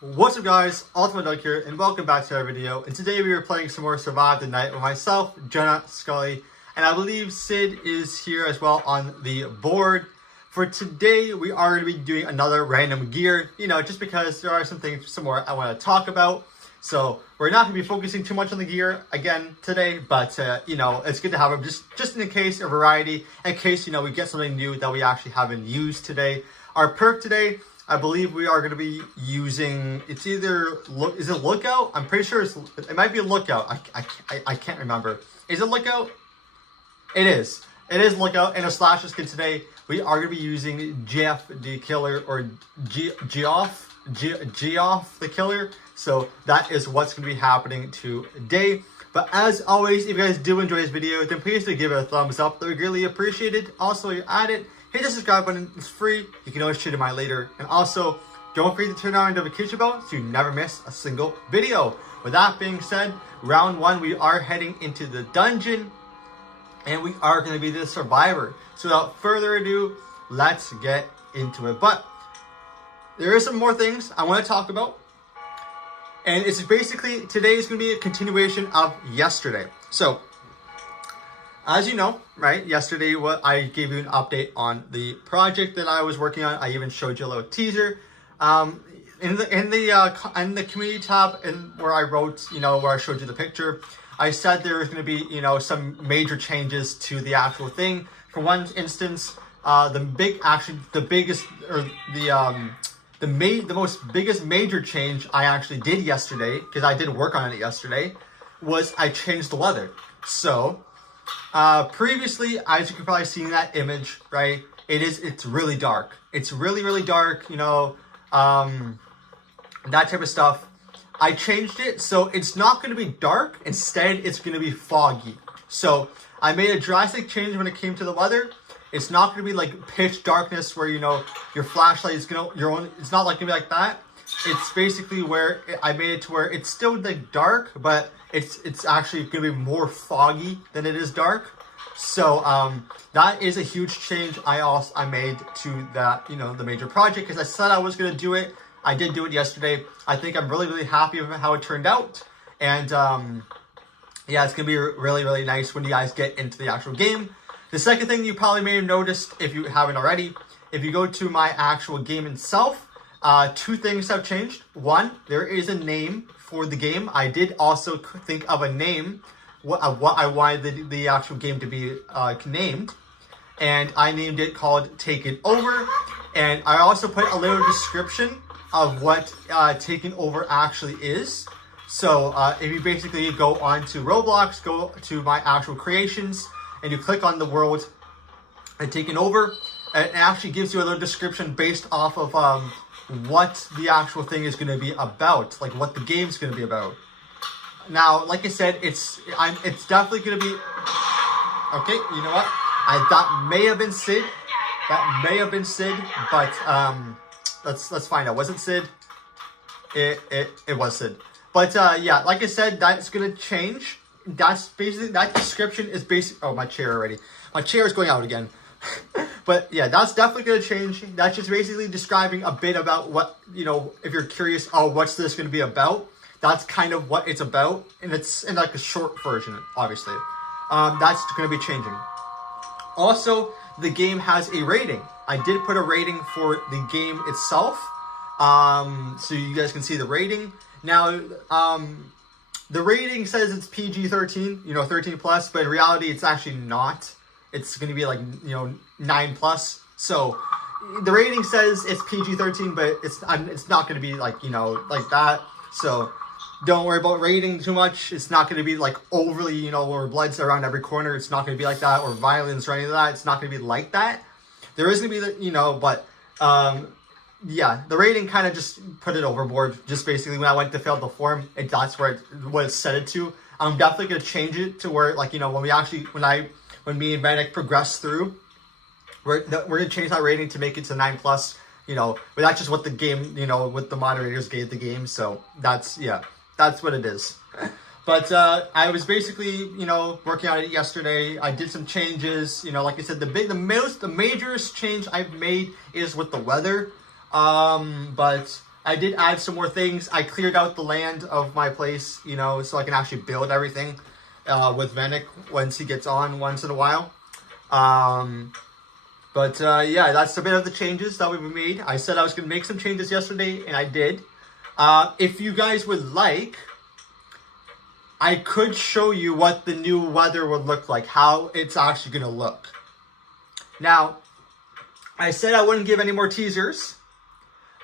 What's up guys, Ultimate Doug here and welcome back to our video. And today we are playing some more Survive the Night with myself, Jenna, Scully, and I believe Sid is here as well on the board. For today we are going to be doing another random gear, just because there are some things somewhere I want to talk about. So we're not going to be focusing too much on the gear again today, but it's good to have them just in case, a variety, in case we get something new that we actually haven't used today. Our perk today, I believe we are going to be using, it's either, is it Lookout? I'm pretty sure it might be a Lookout. I can't remember. Is it Lookout? It is. It is Lookout. And a slasher skin today, we are going to be using Jeff the Killer, or Geoff the Killer. So that is what's going to be happening today. But as always, if you guys do enjoy this video, then please do give it a thumbs up. That would greatly appreciate it. Also, you're at it, hit the subscribe button. It's free. You can always check it out later. And also, don't forget to turn on the notification bell so you never miss a single video. With that being said, round one, we are heading into the dungeon. And we are going to be the survivor. So without further ado, let's get into it. But there are some more things I want to talk about. And it's basically, today is going to be a continuation of yesterday. So, as you know, right, yesterday I gave you an update on the project that I was working on. I even showed you a little teaser. In the community tab, where I wrote, where I showed you the picture, I said there was going to be, some major changes to the actual thing. For one instance, the biggest major change I actually did yesterday, because I did work on it yesterday, was I changed the weather. So, previously, as you can probably see in that image, right, it's really dark. It's really dark, that type of stuff. I changed it, so it's not going to be dark. Instead, it's going to be foggy. So, I made a drastic change when it came to the weather. It's not going to be like pitch darkness where, your flashlight is going to, it's not like going to be like that. It's basically where I made it to where it's still like dark, but it's actually going to be more foggy than it is dark. So, that is a huge change I made to that, the major project, because I said I was going to do it. I did do it yesterday. I think I'm really happy with how it turned out. And, yeah, it's going to be really nice when you guys get into the actual game. The second thing you probably may have noticed, if you haven't already, if you go to my actual game itself, two things have changed. One, there is a name for the game. I did also think of a name, what I wanted the actual game to be named. And I named it called Take It Over. And I also put a little description of what Taking Over actually is. So if you basically go onto Roblox, go to my actual creations, and you click on the world and Taking Over, and it actually gives you a little description based off of what the actual thing is going to be about, like what the game's going to be about. Now, like I said, it's definitely going to be, okay, you know what? That may have been Sid. That may have been Sid, but let's find out. Was it Sid? It was Sid. But yeah, like I said, that's going to change. That's basically, that description is basic. Oh, my chair already. My chair is going out again. But yeah, that's definitely going to change. That's just basically describing a bit about what, if you're curious, oh, what's this going to be about? That's kind of what it's about. And it's in like a short version, obviously. That's going to be changing. Also, the game has a rating. I did put a rating for the game itself. So you guys can see the rating. Now, the rating says it's PG-13, 13 plus, but in reality, it's actually not. It's going to be like, 9 plus. So the rating says it's PG-13, but it's not going to be like, like that. So don't worry about rating too much. It's not going to be like overly, where blood's around every corner. It's not going to be like that, or violence or any of that. It's not going to be like that. There is going to be, but, yeah, the rating kind of just put it overboard. Just basically when I went to fill out the form, that's where what it set it to. I'm definitely going to change it to where, like, when me and Vanek progress through, we're going to change that rating to make it to 9 plus, but that's just what the game, what the moderators gave the game. So that's what it is. But I was basically, working on it yesterday. I did some changes, like I said, the majorest change I've made is with the weather. But I did add some more things. I cleared out the land of my place, you know, so I can actually build everything with Vanek once he gets on once in a while. Yeah, that's a bit of the changes that we've made. I said I was going to make some changes yesterday, and I did. If you guys would like, I could show you what the new weather would look like, how it's actually going to look. Now, I said I wouldn't give any more teasers,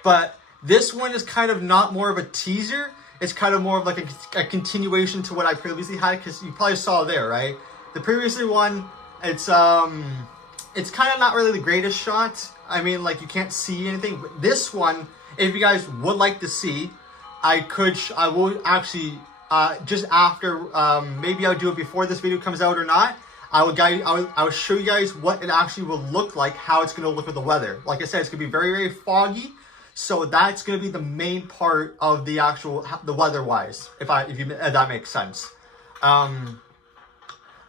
but this one is kind of not more of a teaser. It's kind of more of like a continuation to what I previously had, because you probably saw there, right? The previous one, it's kind of not really the greatest shot. I mean, like, you can't see anything. But this one, if you guys would like to see, I will actually, just after, maybe I'll do it before this video comes out or not. I will show you guys what it actually will look like, how it's going to look with the weather. Like I said, it's going to be very, very foggy. So that's going to be the main part of the actual, the weather-wise, if that makes sense. I'm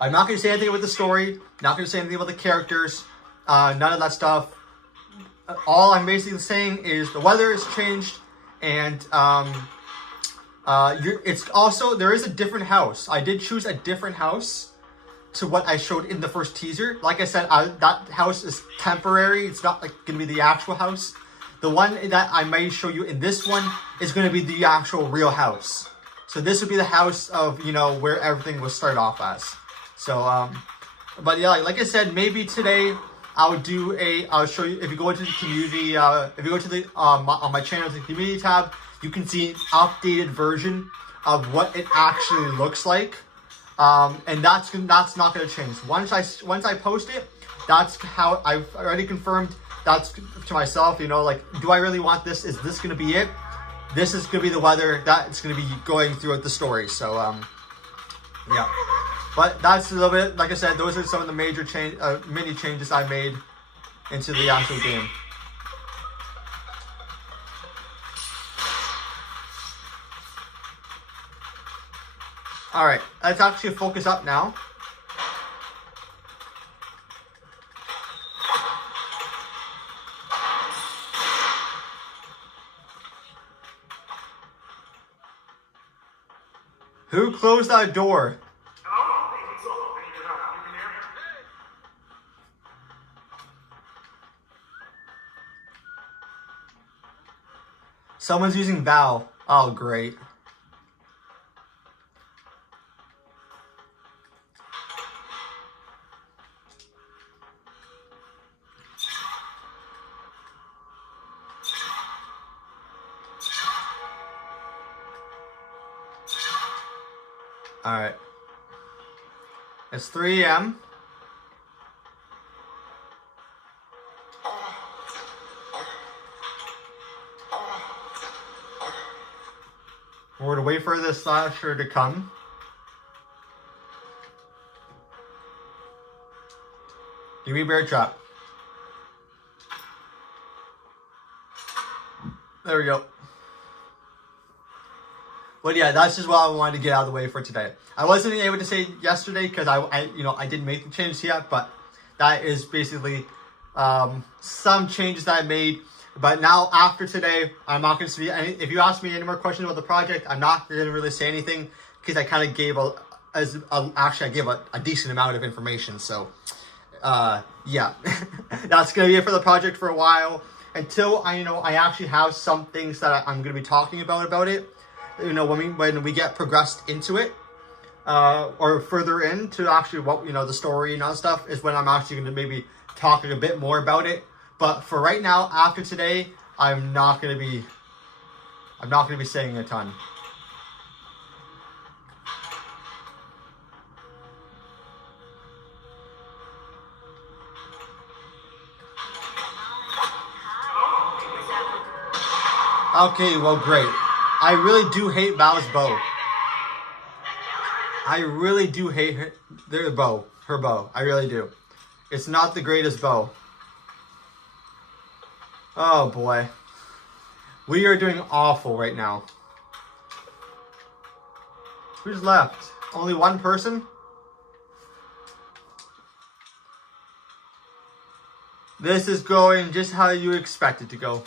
not going to say anything about the story, not going to say anything about the characters, none of that stuff. All I'm basically saying is the weather has changed, and it's also, there is a different house. I did choose a different house to what I showed in the first teaser. Like I said, that house is temporary. It's not like going to be the actual house. The one that I may show you in this one is going to be the actual real house. So this would be the house of, you know, where everything will start off as. So, but yeah, like I said, maybe today I'll show you, if you go into the community, if you go to the, on my channel, the community tab, you can see an updated version of what it actually looks like. And that's not going to change. Once I post it, that's how I've already confirmed. That's to myself, you know, like, do I really want this? Is this going to be it? This is going to be the weather that's going to be going throughout the story. So, yeah. But that's a little bit, like I said, those are some of the major mini changes I made into the actual game. All right, let's actually focus up now. Who closed that door? Someone's using Val. Oh, great. All right. It's 3 a.m. We're gonna wait for this slasher to come. Give me bear trap. There we go. But yeah, that's just what I wanted to get out of the way for today. I wasn't able to say yesterday because I didn't make the changes yet, but that is basically some changes that I made. But now after today, I'm not going to see any. If you ask me any more questions about the project, I'm not going to really say anything because I kind of gave I gave a decent amount of information. So yeah, that's going to be it for the project for a while until I actually have some things that I'm going to be talking about it. You know, when we get progressed into it, or further into actually what, the story and all stuff, is when I'm actually going to maybe talking a bit more about it. But for right now, after today, I'm not going to be saying a ton. Okay, well, great. I really do hate Val's bow. I really do hate her bow. I really do. It's not the greatest bow. Oh boy. We are doing awful right now. Who's left? Only one person? This is going just how you expect it to go.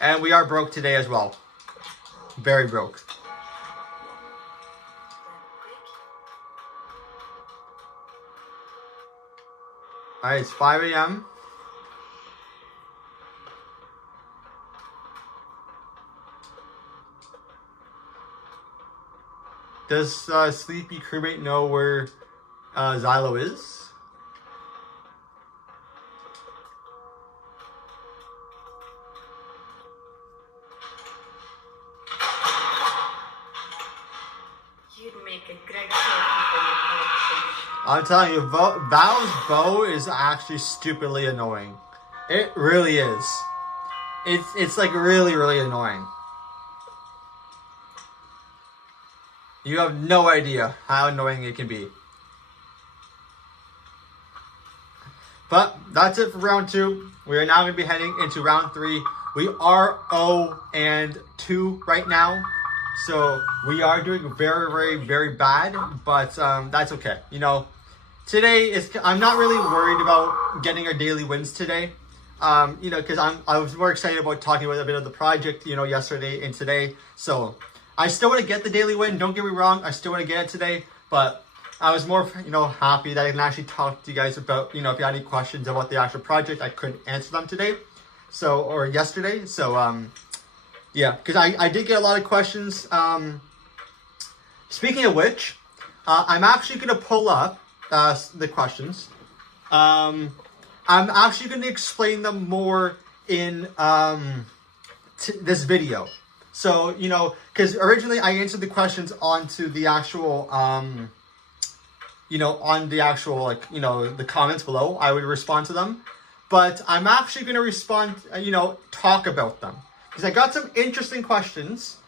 And we are broke today as well. Very broke. Alright, it's 5 a.m. Does Sleepy Crewmate know where Xylo is? You'd make a great trophy for your collection. I'm telling you, Val's bow is actually stupidly annoying. It really is. It's like really, really annoying. You have no idea how annoying it can be. But that's it for round 2. We are now going to be heading into round 3. We are 0-2 right now. So we are doing very, very, very bad. But that's okay. You know, today I'm not really worried about getting our daily wins today. You know, because I was more excited about talking about a bit of the project, you know, yesterday and today. So I still want to get the daily win. Don't get me wrong. I still want to get it today. But I was more, you know, happy that I can actually talk to you guys about, you know, if you had any questions about the actual project, I couldn't answer them today. So, or yesterday. So, yeah, because I did get a lot of questions. Speaking of which, I'm actually going to pull up the questions. I'm actually going to explain them more in this video. So, you know, because originally I answered the questions onto the actual, you know, on the actual, like, you know, the comments below. I would respond to them. But I'm actually going to respond, you know, talk about them. Because I got some interesting questions.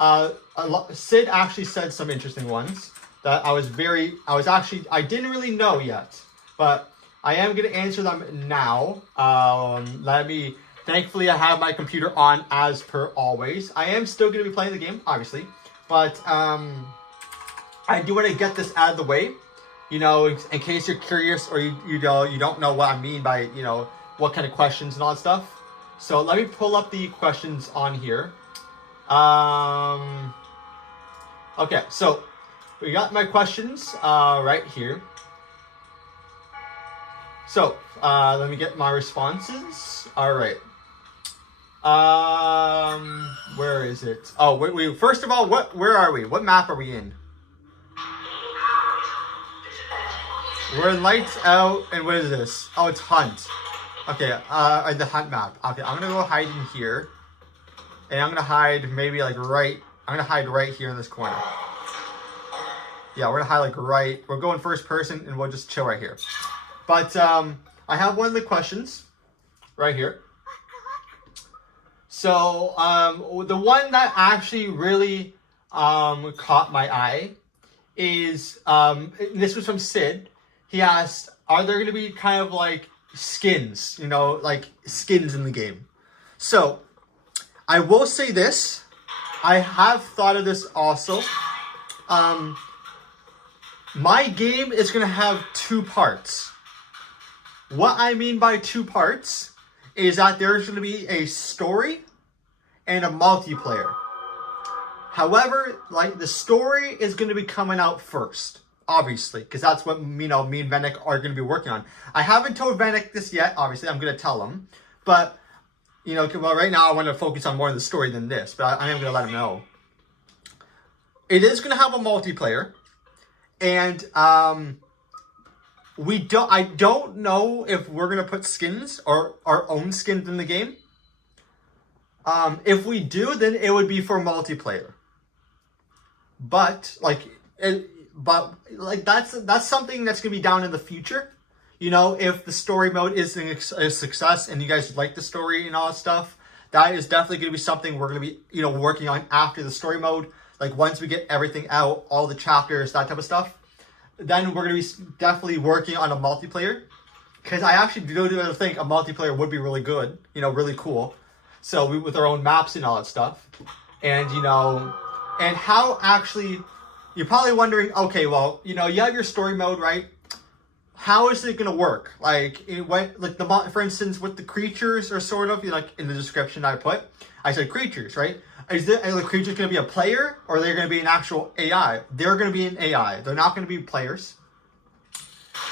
Sid actually said some interesting ones that I didn't really know yet. But I am going to answer them now. Thankfully I have my computer on as per always. I am still going to be playing the game, obviously. But I do want to get this out of the way. You know, in case you're curious or you don't know what I mean by, you know, what kind of questions and all that stuff. So let me pull up the questions on here. Okay, so we got my questions right here. So let me get my responses. All right. Where is it? Oh, first of all, where are we? What map are we in? We're in Lights Out, and what is this? Oh, it's Hunt. Okay, the Hunt map. Okay, I'm gonna go hide in here. And I'm gonna hide maybe like I'm gonna hide right here in this corner. Yeah, we're gonna hide like we're going first person and we'll just chill right here. But, I have one of the questions right here. So, the one that actually really, caught my eye is, this was from Sid. He asked, are there going to be kind of like skins, you know, like skins in the game? So, I will say this. I have thought of this also. My game is going to have 2 parts. What I mean by 2 parts is that there's going to be a story and a multiplayer. However, like the story is going to be coming out first. Obviously, because that's what, you know, me and Venek are going to be working on. I haven't told Venek this yet. Obviously, I'm going to tell him. But, you know, well, right now I want to focus on more of the story than this. But I am going to let him know. It is going to have a multiplayer. And I don't know if we're going to put skins or our own skins in the game. If we do, then it would be for multiplayer. But, that's something that's going to be down in the future. You know, if the story mode is a success and you guys like the story and all that stuff, that is definitely going to be something we're going to be, you know, working on after the story mode. Like once we get everything out, all the chapters, that type of stuff, then we're going to be definitely working on a multiplayer. Because I actually do think a multiplayer would be really good, you know, really cool. So with our own maps and all that stuff. And, you know, and how actually... You're probably wondering, okay, well, you know, you have your story mode, right? how is it gonna work? Like for instance, with the creatures or sort of, like in the description I said creatures, right? Are the creatures gonna be a player or are they gonna be an actual AI? They're gonna be an AI. They're not gonna be players.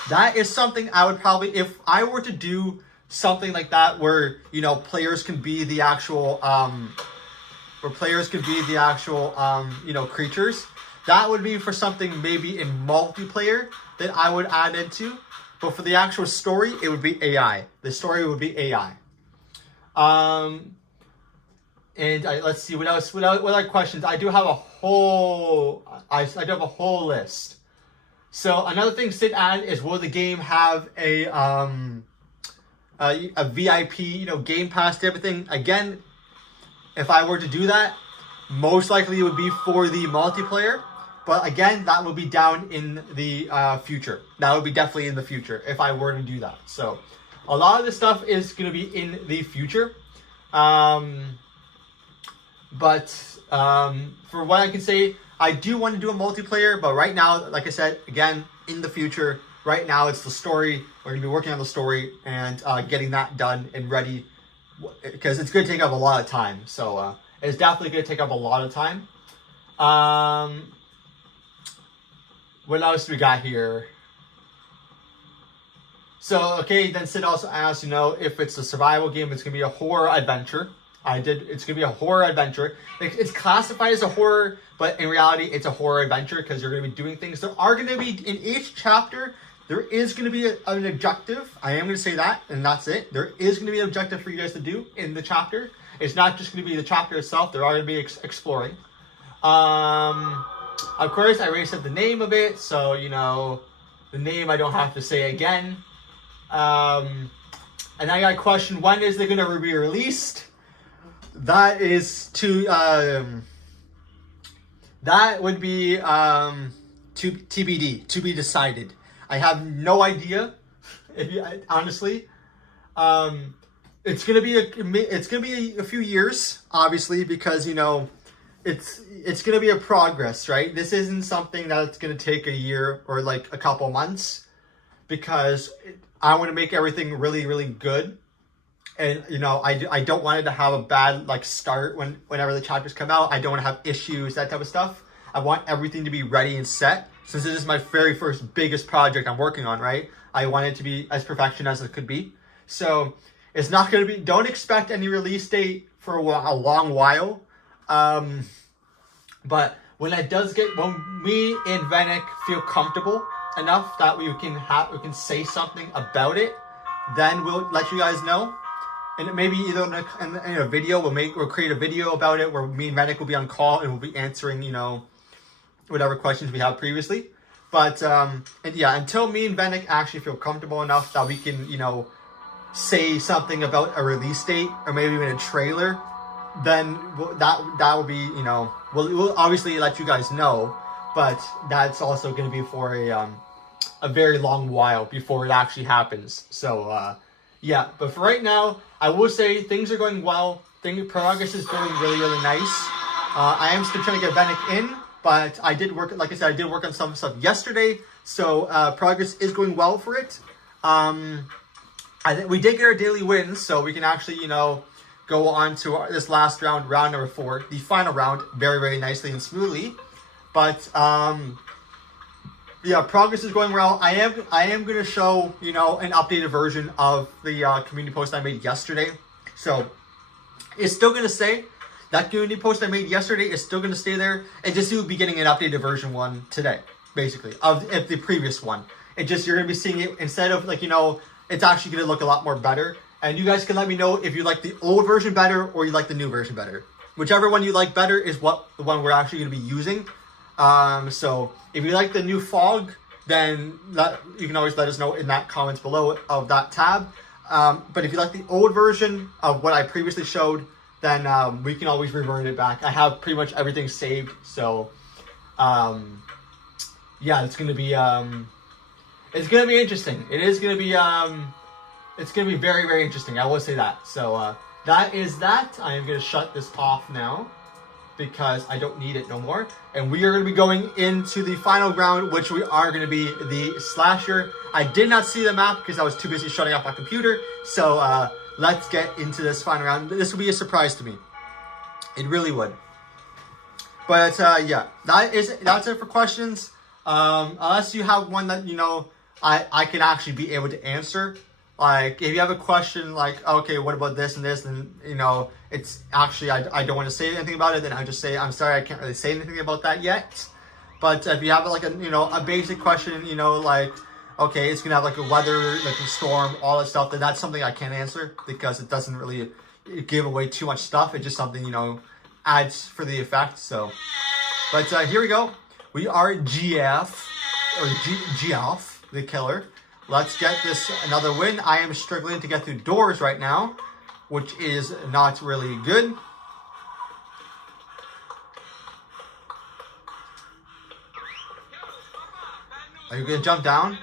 That is something I would probably, if I were to do something like that, where players can be the actual, creatures. That would be for something maybe in multiplayer that I would add into. But for the actual story, it would be AI. The story would be AI. Let's see what else. What other questions? I do have a whole. I do have a whole list. So another thing Sid added is, will the game have a VIP, game pass to everything? Again, if I were to do that, most likely it would be for the multiplayer. But again, that would be down in the future. That would be definitely in the future if I were to do that. So a lot of this stuff is going to be in the future. But for what I can say, I do want to do a multiplayer. But right now, like I said, again, in the future, right now it's the story. We're going to be working on the story and getting that done and ready. Because it's going to take up a lot of time. So it's definitely going to take up a lot of time. What else we got here? So, okay, then Sid also asked, if it's a survival game, it's going to be a horror adventure. It's going to be a horror adventure. It's classified as a horror, but in reality, it's a horror adventure because you're going to be doing things. There are going to be, in each chapter, there is going to be an objective. I am going to say that, and that's it. There is going to be an objective for you guys to do in the chapter. It's not just going to be the chapter itself. There are going to be exploring. Of course, I already said the name of it, so, the name I don't have to say again. And I got a question, when is it going to be released? That is that would be to TBD, to be decided. I have no idea, honestly. It's gonna be a few years, obviously, because it's gonna be a progress, right? This isn't something that's gonna take a year or like a couple months, because I want to make everything really, really good. And, I don't want it to have a bad, start whenever the chapters come out. I don't want to have issues, that type of stuff. I want everything to be ready and set. Since this is my very first biggest project I'm working on, right? I want it to be as perfection as it could be. So, it's not going to be, don't expect any release date for a long while. But when me and Venek feel comfortable enough that we can say something about it, then we'll let you guys know. And maybe either in a video, we'll create a video about it where me and Medic will be on call and we'll be answering, whatever questions we have previously. But, until me and Venek actually feel comfortable enough that we can, say something about a release date or maybe even a trailer, then that will be, we'll obviously let you guys know, but that's also going to be for a very long while before it actually happens. So, but for right now, I will say things are going well. Progress is going really, really nice. I am still trying to get Venek in, but I did work, like I said, I did work on some stuff yesterday. So progress is going well for it. I think we did get our daily wins, so we can actually, go on to this last round, round number 4, the final round, very, very nicely and smoothly. But progress is going well. I am going to show, an updated version of the community post I made yesterday. So it's still going to say that community post I made yesterday is still going to stay there. And just you'll be getting an updated version one today, basically, of the previous one. You're going to be seeing it instead of it's actually going to look a lot more better. And you guys can let me know if you like the old version better or you like the new version better. Whichever one you like better is the one we're actually going to be using. So if you like the new fog, then you can always let us know in that comments below of that tab. But if you like the old version of what I previously showed, then we can always revert it back. I have pretty much everything saved. So it's going to be interesting. It's going to be very, very interesting. I will say that. So that is that. I am going to shut this off now. because I don't need it no more. And we are going to be going into the final round, which we are going to be the slasher. I did not see the map because I was too busy shutting off my computer. So let's get into this final round. This will be a surprise to me. It really would. But yeah, that's it for questions. Unless you have one that, you know, I can actually be able to answer. Like, if you have a question like, okay, what about this and this? And, you know, it's actually, I don't want to say anything about it. Then I just say, I'm sorry, I can't really say anything about that yet. But if you have like a basic question, you know, like, okay, it's going to have like a weather, like a storm, all that stuff, then that's something I can't answer because it doesn't really give away too much stuff. It's just something, you know, adds for the effect. So, but here we go. We are GF, or GF, the killer. Let's get this another win. I am struggling to get through doors right now, which is not really good. Are you going to jump down?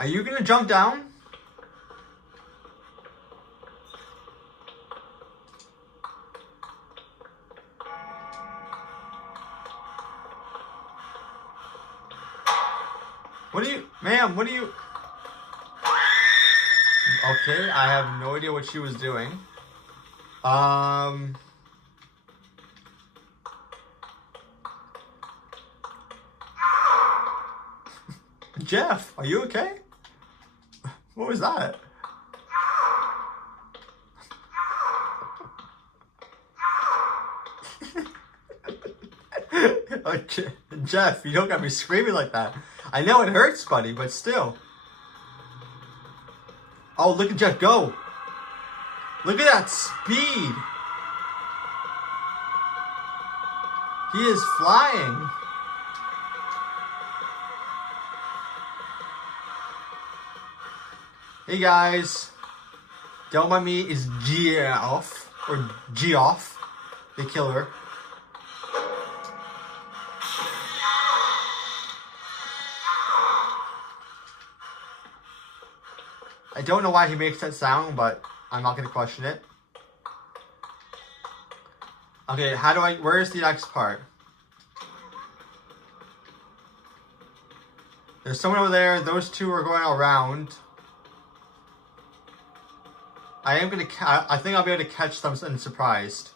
Are you going to jump down? What are you, ma'am, what are you? Okay, I have no idea what she was doing. Jeff, are you okay? What was that? Okay, Jeff, you don't got me screaming like that. I know it hurts, buddy, but still. Oh, look at Jeff go. Look at that speed. He is flying. Hey guys. Don't mind me is Geoff, or Geoff, the killer. I don't know why he makes that sound, but I'm not going to question it. Okay, where's the next part? There's someone over there. Those two are going around. I think I'll be able to catch them unsurprised.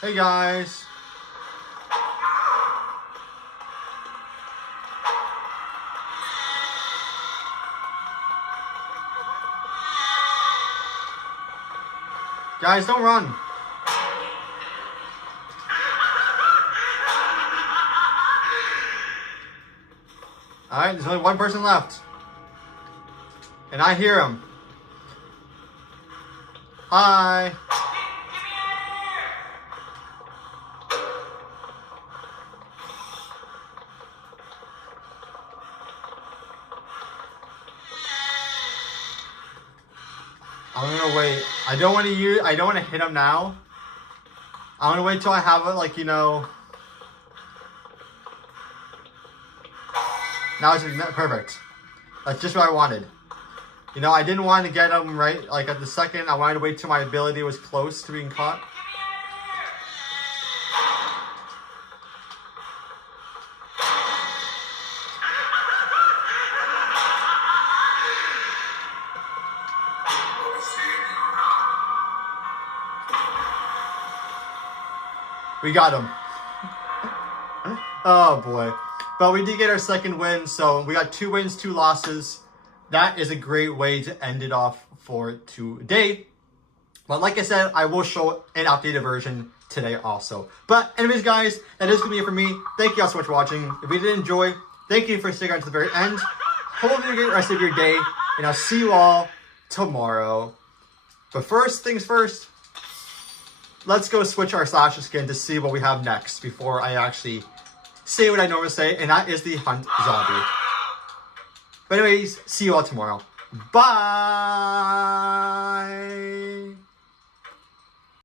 Hey guys. Guys, don't run. Alright, there's only one person left. And I hear him. Hi. I'm gonna wait. I don't want to hit him now. I'm gonna wait till I have it, like, you know. Now it's perfect. That's just what I wanted. You know, I didn't want to get him right, like, at the second. I wanted to wait till my ability was close to being caught. We got him. Oh boy. But we did get our second win, so we got 2 wins, 2 losses. That is a great way to end it off for today. But like I said, I will show an updated version today also. But anyways, guys, that is going to be it for me. Thank you all so much for watching. If you did enjoy, thank you for sticking around to the very end. Hope you have a great rest of your day, and I'll see you all tomorrow. But first things first, let's go switch our slasher skin to see what we have next before I actually say what I normally say, and that is the Hunt Zombie. But anyways, see you all tomorrow. Bye!